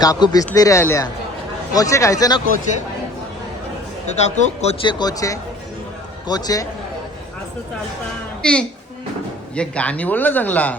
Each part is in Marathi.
काकू बिस्लेरी आल्या. कोचे खायचं ना कोचे? तर काकू कोचे कोचे कोचे असं चालता. ये गाणी बोल ना चांगला.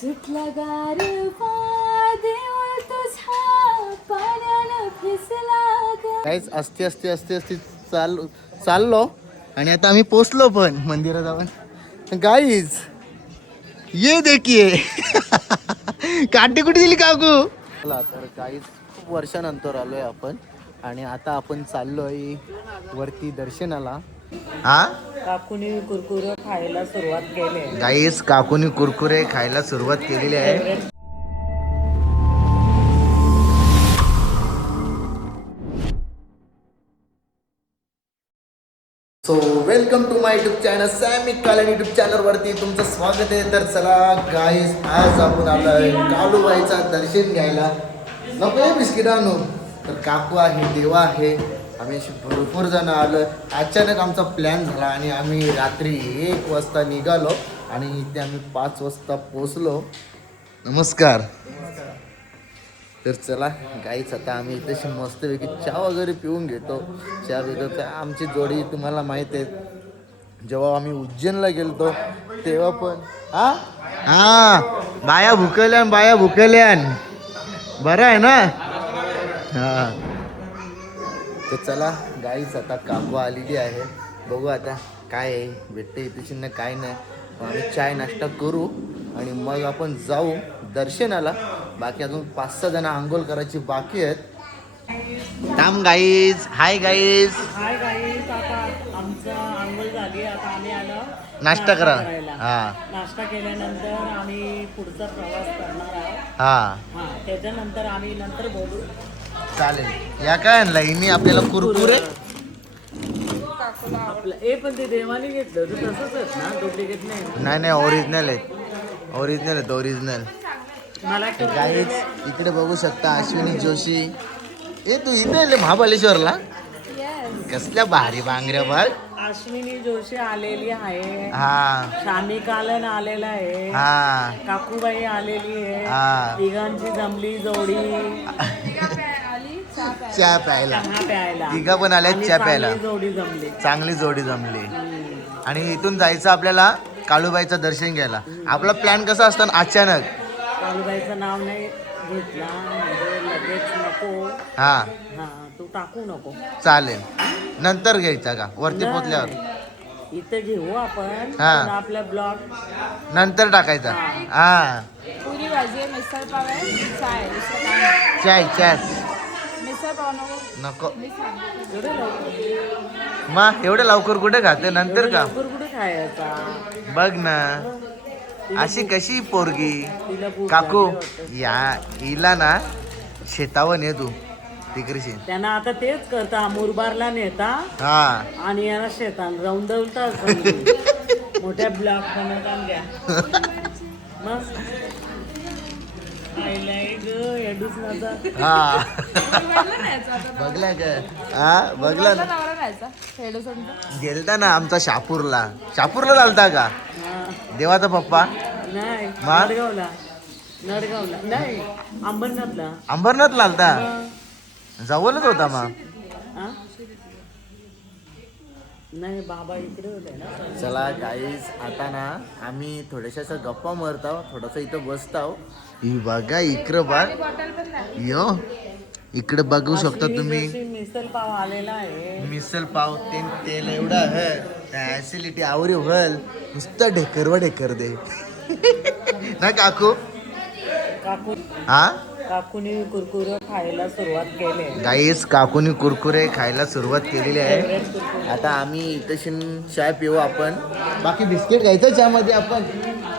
सुटला गारवा देऊळ तुझा पाण्याला फिसला ग. काहीच असते असते असते असते चाललो आणि आता आम्ही पोचलो पण मंदिरात जाऊन. गाईज ये देखिए काठी कुठे दिली काकू. तर गाईज खूप वर्षानंतर आलोय आपण आणि आता आपण चाललोय वरती दर्शनाला. हा काकूनी कुरकुरे खायला सुरुवात केली. गाईज काकूनी कुरकुरे खायला सुरुवात केलेली आहे. So welcome to my YouTube channel Sammy Kalan YouTube channel वरती तुमचं स्वागत आहे. तर चला गाईस आज आपण आलोय कालूबाईचा दर्शन घ्यायला. नको बिस्किट आणू. तर काकू आहे देवा आहे आम्ही अशी भरपूर जण आलो. अचानक आमचा प्लॅन झाला आणि आम्ही रात्री 1 वाजता निघालो आणि इथे आम्ही 5 वाजता पोचलो. नमस्कार. तर चला गाईच आता आम्ही इथे मस्तपैकी चहा वगैरे पिऊन घेतो. चहा पितो. तर आमची जोडी तुम्हाला माहीत आहे जेव्हा आम्ही उज्जैनला गेलतो तेव्हा पण बाया भुकल्यान बरं आहे ना. हां तर चला गाईच आता काकू आलेली आहे. बघू आता काय आहे भेटते इथे काय नाही. आम्ही चाय नाश्ता करू आणि मग आपण जाऊ दर्शनाला. बाकी अजून 5-6 जण आंघोळ करायची बाकी आहेत. थांब guys. Hi guys. Hi guys. आता आमचं आंघोळ झाली. आता आम्ही आलो नाश्ता करा. हा नाश्ता केल्यानंतर आम्ही पुढचा प्रवास करणार आहोत. हा त्याच्यानंतर आम्ही नंतर बोलू. चालेल. या काय आणला हिने आपल्याला कुरकुरे. आपलं पण ते देवाने घेतलं तू तसंच आहेत ना. डुप्लिकेट नाही. नाही ओरिजिनल आहेत ओरिजिनल. मला गाईज इकडे बघू शकता अश्विनी जोशी. तू इथे आले महाबळेश्वरला. कसल्या भारी बांगड्या बघ. अश्विनी जोशी आलेली आहे. हा शामी कालन आलेला आहे. हा काकूबाई आलेली आहे. हा. तिघांची जमली जोडी चहा प्यायला. चहा प्यायला. तिघा पण आल्या आणि चहा प्यायला. चांगली जोडी जमली. चांगली जोडी जमली. आणि इथून जायचं आपल्याला काळूबाईचं दर्शन घ्यायला. आपला प्लॅन कसा असतो अचानक. कालूबाईचं नाव नाही घेतला म्हणजे लगेच नको. हा तू टाकू नको. चालेल. नंतर घ्यायचा का वरती पोचल्यावर. इथे घेऊ आपण. हा. पण आपला ब्लॉग नंतर टाकायचा. हा पुरी भाजी आहे, मिसळ पाव आहे, चाय दुसरं काय नाही. चाय मिसळ पाव नको. नको. मी सांगते. एवढं लवकर मग एवढं लवकर कुठे खाते नंतर का. लवकर कुठे खायचा. बघ ना अशी कशी पोरगी. तिला भूक काकू लागली वाटतं. या हिला ना शेतावर ने तू तिकडे शेत. त्यांना आता तेच करता. मुरबारला नेता हा आणि याला शेतात जाऊन दळतात. मोठ्या ब्लॉक बनवतात घ्या. मग हा मुरबाडला न्यायचं आता. बघला का. हा बघला मुरबाडला ना. नवरा न्यायचा. खेडूसंत. गेलता ना आमचा शापूरला चालता का देवाचा पप्पा. नाही मग? नडगावला नाही अंबरनाथला. अंबरनाथला आलता. जवळच होता मग. हा? नाही बाबा इकडे होते ना. चला गाईज आता ना आम्ही थोड्याशा गप्पा मारताव थोडासा इथं बसताव. ही बघा इकडं बघ. बॉटल पण नाही. यो इकडे बघू शकता तुम्ही. मिसल पाव आलेला आहे. मिसल पाव तेल एवढा है ऍसिडिटी आवरी व्हल नुसतं ढेकर दे ना काकू. काकू हा काकूनी कुरकुरे खायला सुरुवात केली. गाईस काकूनी कुरकुरे खायला सुरुवात केलेली आहे. आता आम्ही इथं चाय पिऊ आपण. बाकी बिस्किट घ्यायचं चहामध्ये आपण.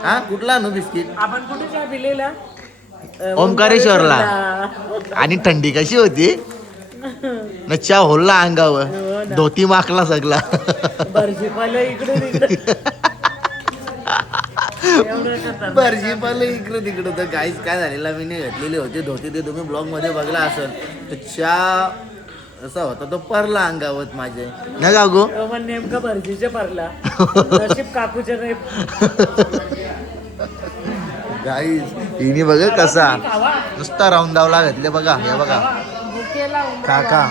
हा कुठला आणू बिस्किट. आपण कुठे चहा पिलेला. ओंकारेश्वरला. आणि थंडी कशी होती न चहा होल्ला अंगावर धोती माकला सगळा. भरजीपाला इकडे भरजीपाला इकडं तिकडं. तर गाईस काय झालेला मी नाही घातलेली होती धोती. ते तुम्ही ब्लॉग मध्ये बघला असेल. तर चहा असा होता तो परला अंगावत माझे ना काकू. पण नेमका भरजीचे परला. नशीब काकूचे नाही. गाईस हिने बघा कसा नुसता राऊंडावला घातले बघा हे बघा बुकेला उमरा काका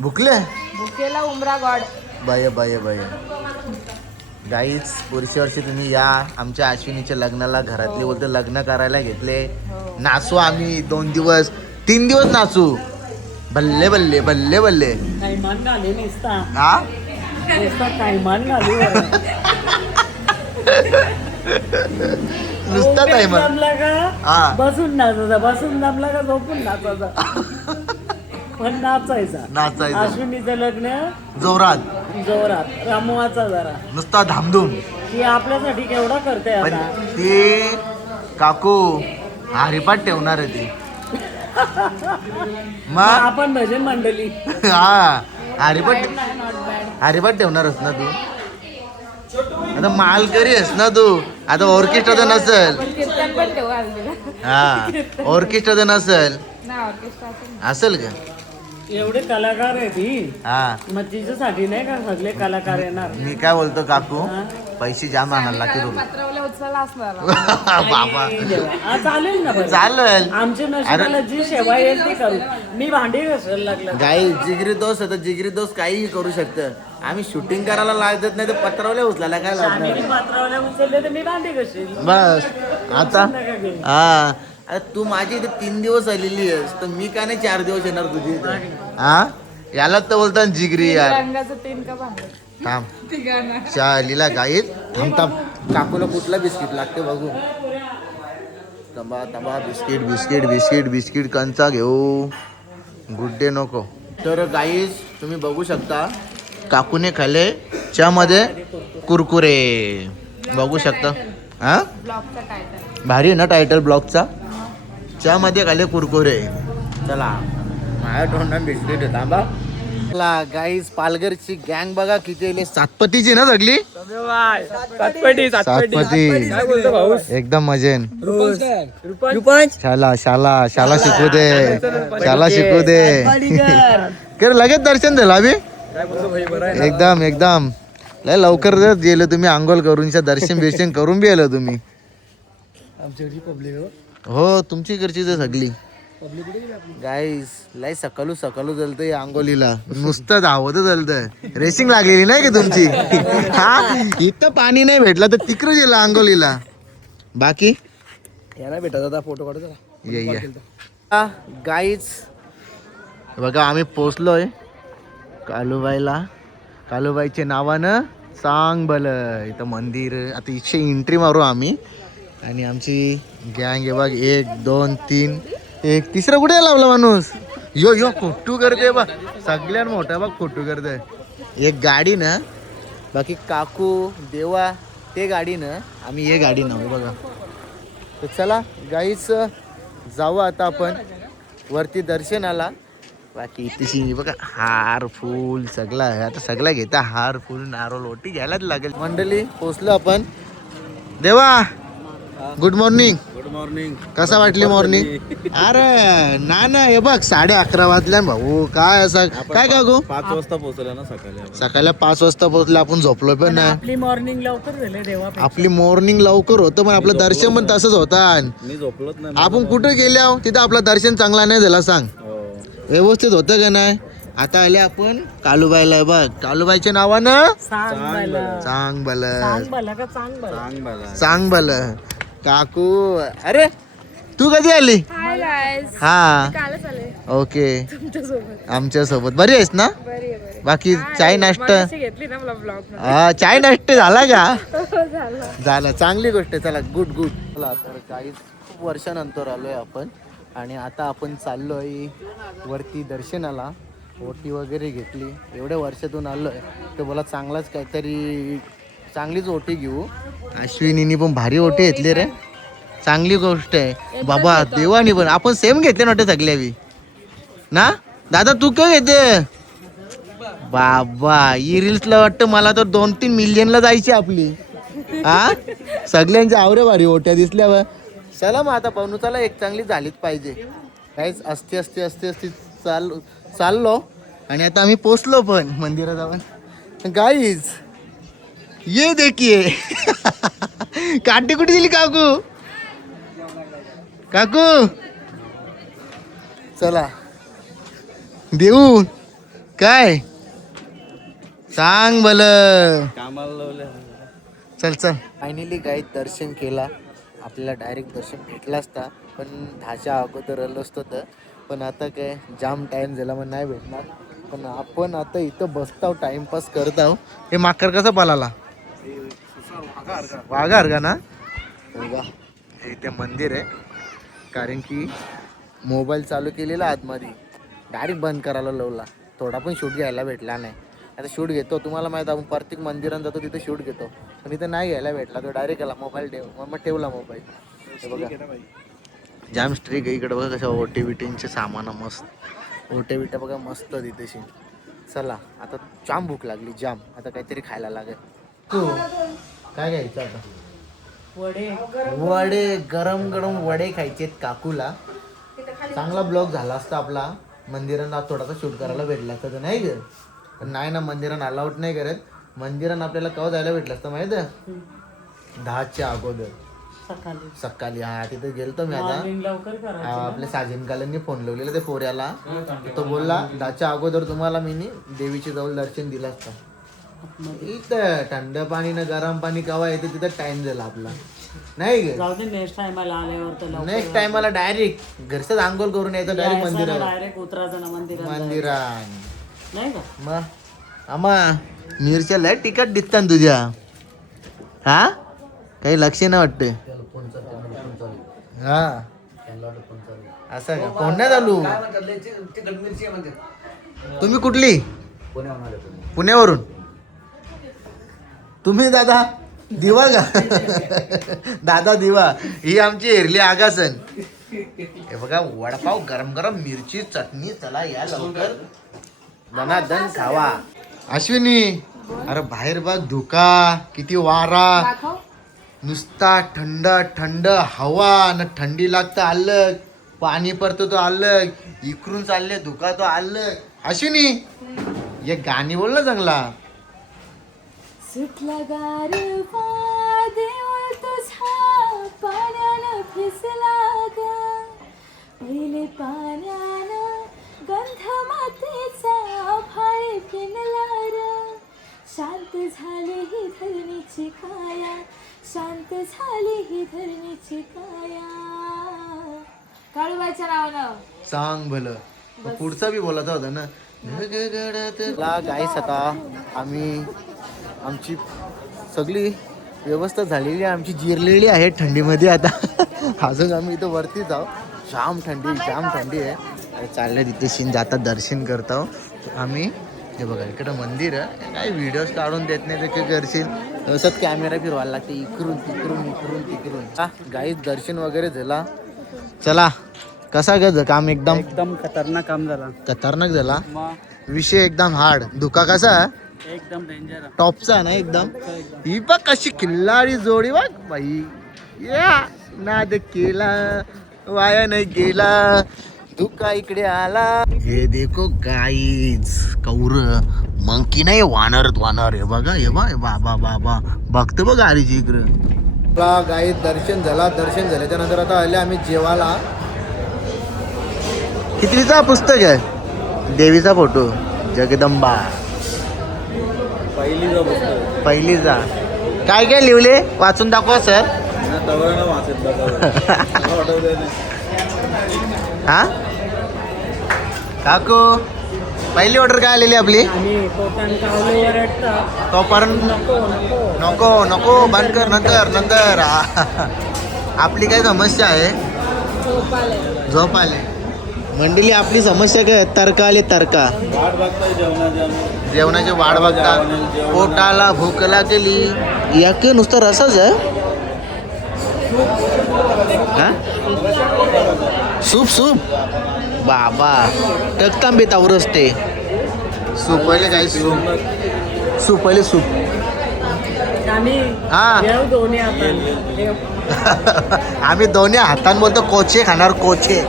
भुकले बुकेला उमरा गॉड. बाय बाय बाय गाईच पुढच्या वर्षी तुम्ही या आमच्या अश्विनीच्या लग्नाला. घरातले बोलते लग्न करायला घेतले, नाचू आम्ही 2 दिवस 3 दिवस नाचू. बल्ले बल्ले बल्ले बल्ले. कैमान घाले निसता हा नुसता कैमान घालू नुसता टाइम जमला का हा. बसून नाचायचा, बसून जमला का झोपून नाचायचा. पण नाचायचा. अश्विनीचं लग्न जोरात जोरात रामवाचा जरा नुसता धामधूम. ती आपल्यासाठी केवढा करते पण आता. ती काकू हरिपाठ ठेवणार आहे ती. मग आपण भजन मंडळी हा हरिपाठ ठेवणारच ना तू. आता मालकरी आहेस ना तू. आता ऑर्केस्ट्रा तर नसेल. पण कीर्तन पण ठेवू हल्दीला. हा ऑर्केस्ट्रा तर नसेल. नाही ऑर्केस्ट्रा असेल का. एवढे कलाकार आहे ती. हा मग तिच्यासाठी नाही का सगळे कलाकार येणार. मी काय बोलतो काकू हा? पैसे जाम आणायला लागते तुला. पत्रवल्या उचलायला असणार. बाबा आई देवा. हा, चालेल ना बरं. चालेल. आमच्या नशिबाला जी सेवा येईल ती करू. मी भांडी घासायला लागलं. गाई जिगरी दोस्त होता. जिगरी दोस्त काहीही करू शकतं. आम्ही शूटिंग करायला लागत नाही तर पत्रावल्या उचलायला काय आम्ही लागणार. पात्रावल्या उचलले तर मी भांडी घासेल. बस आता नका घेऊ. हा अरे तू माझी इथे 3 दिवस आलेली आहेस तर मी का नाही 4 दिवस येणार तुझी इथे? हा यालाच तर बोलतात जिगरी यार. रंगाचं 3 कप आणलं थांब तिघांना. चालीला गाईत थांब थांब. काकूला कुठला बिस्किट लागते बघू. तंबा तंबा बिस्किट बिस्किट बिस्किट बिस्किट कंचा घेऊ. गुड डे नको. तर गाईज तुम्ही बघू शकता काकूने खाल्ले च्यामध्ये कुरकुरे. बघू शकता हा ब्लॉगचा टायटल. भारी आहे ना टायटल ब्लॉगचा. च्यामध्ये खाल्ले कुरकुरे. चला माझ्या तोंडात बिस्किट आहे थांबा. गाईज पालघरची गँग बघा किती सातपतीची ना सगळी. सातपती एकदम मजेन. शाला शाला शाला शिकू दे शाला शिकू दे. कर लगेच दर्शन झालं अभि. एकदम एकदम लय लवकर गेलो तुम्ही. आंघोळ करून दर्शन बिर्शन करून बी आलो तुम्ही. हो तुमची घरची तर सगळी गाईस लय सकाळू सकाळू जलतंय आंघोलीला. नुसतं धावत जलतंय. रेसिंग लागलेली नाही का तुमची. हा इथं पाणी नाही भेटला तर तिकडे गेला आंघोलीला. बाकी भेटत फोटो काढतो. ये गाईज बघा आम्ही पोचलोय कालूबाईला. कालूबाईच्या नावानं सांग भलं इथं मंदिर. आता इथे एंट्री मारू आम्ही आणि आमची गँग आहे बघ 1 2 3. एक तिसरा कुठे लावला माणूस. यो यो फोटो करते बघ. सगळ्यात मोठा बघ फोटो करते. एक गाडी ना बाकी काकू देवा ते गाडी ना आम्ही हे गाडी ना बघा. तर चला गाईच जाऊ आता आपण वरती दर्शनाला. बाकी इथे बघा हार फूल सगळा आता सगळा घेता. हार फूल नारळ ओटी घ्यायलाच लागेल. मंडळी पोचलो आपण. देवा गुड मॉर्निंग. Good morning. कसा वाटली मॉर्निंग. अरे ना हे बघ 11:30 वाजल्या भाऊ. काय असं काय का गो. 5 वाजता पोहोचला ना सकाळी. सकाळी 5 वाजता पोहोचलो आपण. झोपलो पण नाही. आपली मॉर्निंग लवकर झाले देवा. आपली मॉर्निंग लवकर होतं पण आपलं दर्शन पण तसंच होतं. मी झोपलोच नाही. आपण कुठे गेले आहो तिथं आपलं दर्शन चांगला नाही झाला सांग. व्यवस्थित होतं का नाही. आता आले आपण कालूबाईला. बघ कालूबाईच्या नावानं सांग मला. सांग भल सांग मला का सांग मला. सांग मला. सांग भल. काकू अरे तू कधी आली. Hi guys. हा कालच आले ओके तुमच्यासोबत. आमच्या सोबत बरी आहेस ना. बरी आहे बरी. बाकी चाय नाश्ता घेतली ना मला ब्लॉग हा चाय नाश्ता झाला का. झालं. झालं चांगली गोष्ट आहे. चला गुड गुड. चला तर काही खूप वर्षानंतर आलोय आपण आणि आता आपण चाललोय वरती दर्शनाला. ओटी वगैरे घेतली. एवढ्या वर्षातून आलोय तर बोला चांगलाच काहीतरी चांगलीच ओटी घेऊ. अश्विनीनी पण भारी ओटी घेतली रे. चांगली गोष्ट आहे बाबा. देवानी पण आपण सेम घेतले नव्हते सगळ्यावी ना. दादा तू काय घेते बाबा. ही रील्सला वाटतं मला तर 2-3 मिलियनला जायची आपली. हा सगळ्यांच्या आवरे भारी ओट्या दिसल्यावर. चला मग आता पाहून चला एक चांगली झालीच पाहिजे. काहीच असते असते असते असते चाललो आणि आता आम्ही पोचलो पण मंदिरात जाऊन. गाईज ये देखिए काठी कुठे दिली काकू. काकू चला देऊ काय सांग भल कामाला लावले चल चल फायनली काही दर्शन केला आपल्याला डायरेक्ट दर्शन भेटला असता पण 10च्या अगोदर आलो असतो तर पण आता काय जाम टाइम झाला मग नाही भेटणार पण आपण आता इथं बसताव टाइमपास करत आहो हे माकड कसं पालाला वाघा हरगा ना बघा हे इथे मंदिर आहे कारण की मोबाईल चालू केलेला आतमध्ये डायरेक्ट बंद करायला लावला थोडा पण शूट घ्यायला भेटला नाही आता शूट घेतो तुम्हाला माहित आहे आपण प्रत्येक मंदिरात जातो तिथे शूट घेतो पण इथं नाही घ्यायला भेटला तो डायरेक्ट गेला मोबाईल मग ठेवला मोबाईल हे बघा जाम स्ट्रिक आहे इकडे बघा कसं ओटी बिटींचे सामान मस्त ओटे बिट्या बघा मस्त तिथेशी चला आता जाम भूक लागली जाम आता काहीतरी खायला लागेल तू काय घ्यायचं आता वडे गरम गरम वडे खायचे काकूला चांगला ब्लॉग झाला असता आपला मंदिरात थोडासा शूट करायला भेटला असता तर नाही ग पण नाही ना मंदिरात अलाउट नाही करत मंदिरात आपल्याला केव्हा जायला भेटलं असतं माहिती आहे 10च्या अगोदर सकाळी हा तिथे गेलतो मी आता आपल्या साजिन कालांनी फोन लावलेला ते पोऱ्याला तो बोलला 10च्या अगोदर तुम्हाला मी देवीचे जवळ दर्शन दिलं असतं इथं थंड पाणी ना गरम पाणी केव्हा येतं तिथं टाइम झाला आपला नाही गे नेक्स्ट टाइमला आल्यावर नेक्स्ट टाइमला डायरेक्ट घरचंच आंघोळ करून यायचं डायरेक्ट मंदिरात डायरेक्ट उतरायचं ना मंदिरात नाही का मग आम्हा मिरच्या लय तिखट दिसतात तुझ्या हा काही लक्ष नाही वाटते हा असं का कोण नाही चालू तुम्ही कुठली पुण्यावरून तुम्ही दादा दिवा का दादा दिवा ही आमची एरली आगासन हे बघा वडापाव गरम गरम मिरची चटणी चला या लवकर दनादन खावा अश्विनी अरे बाहेर बघ धुका किती वारा नुसता थंड थंड हवा न थंडी लागतं अलग पाणी पडतो तो अलग इकडून चालले धुका तो अलग अश्विनी एक गाणी बोल ना चांगला सुटला गारवा देऊळ तुझा पाण्यानं फिसला ग पहिले पाण्यानं गंध मातीचा फाळी फिनला र शांत झाली ही धरणीची काया शांत झाली ही धरणीची काया काळूबाईच्या नावानं सांग भलं पुढचा बी बोलायचा होता ना गाईस आता आम्ही आमची सगळी व्यवस्था झालेली आहे आमची जिरलेली आहे थंडीमध्ये आता अजून आम्ही इथं वरतीच आहोत जाम थंडी आहे आणि चालले तिथे शिन जातात दर्शन करतो आम्ही हे बघा इकडं मंदिर आहे काही व्हिडिओज काढून देत नाही ते करशील असंच कॅमेरा फिरवायला लागते इकडून तिकडून हा गाईस दर्शन वगैरे झाला चला कसा ग काम एकदम खतरनाक झाला विषय एकदम हार्ड धुका कसा एकदम डेंजर टॉपचा ना एकदम ही बघ कशी किल्लारी जोडी बघ बाई या नाद केला वाया नाही गेला धुका इकडे आला हे देखो गाईज कौर मंकी नाही वानर हे बघा हे बा बघतो बघ आरीची इकडं गाई दर्शन झाल्याच्या नंतर आता आले आम्ही जेवायला कितवीचा पुस्तक आहे देवीचा फोटो जगदंबा पहिलीचा काय काय लिहिले वाचून दाखवा सर हा काकू पहिली ऑर्डर काय आलेली आपली तोपर्यंत नको बंद कर नंतर आपली काय समस्या आहे झोप आले मंडळी आपली समस्या काय तर्क आले तर्का जेवणाची वाट बघता पोटाला भूक लागली याक नुसतं रसच आहे सूप बाबा टकताम बेतावर असते सूप पहिले काय सूप हा आम्ही दोन्ही हातान बोलतो कोचे खाणार कोचे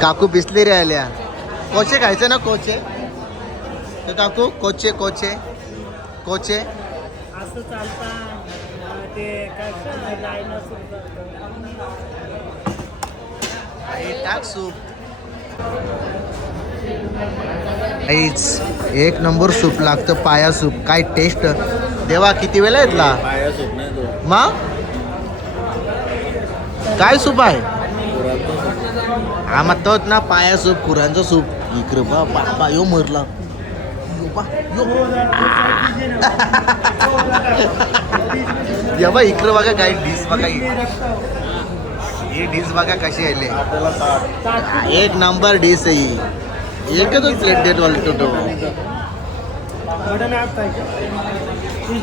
काकू बिसलेरी आल्या कोचे खायचं ना कोचे काकू कोचे असं चालता ते कसं डायनासोर टाक सूप एक नंबर सूप लागतं पाया सूप काय टेस्ट देवा किती वेळा येतला पाया सूप नाही तो मा काय सूप आहे हा मग तोच ना पाया सूप कुरांचा सूप इकडे बाबा यो मरला यो बा यो या बा इकडे बघा काय डिश बघा ही डिश बघा कशी आली एक नंबर डिश आहे ही एकच प्लेट देत वाटतो तो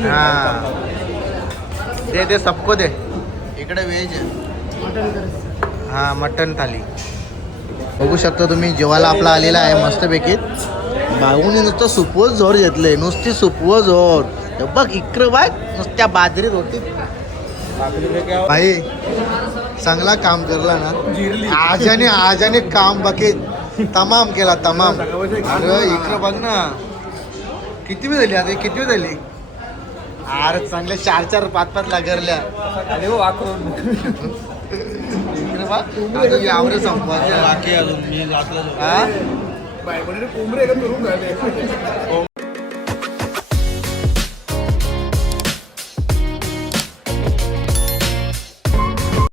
हा दे सबको दे इकडे व्हेज हा मटन थाली बघू शकता तुम्ही जेवायला आपला आलेला आहे मस्तपैकी बागून नुसतं सुपवच जोर घेतलंय नुसती सुपव जोर बघ इकडं बघ नुसत्या बाजरीत होती भाई चांगला काम करला ना आजाने काम बाकी तमाम केला तमाम अरे इकडं बघ ना किती वेळ झाली आता किती वेळ झाली अरे चांगल्या 4-4 5-5 लागरल्या इकडे बघ अजून आवरे संपवायचे बाकी अजून मी लागलो हा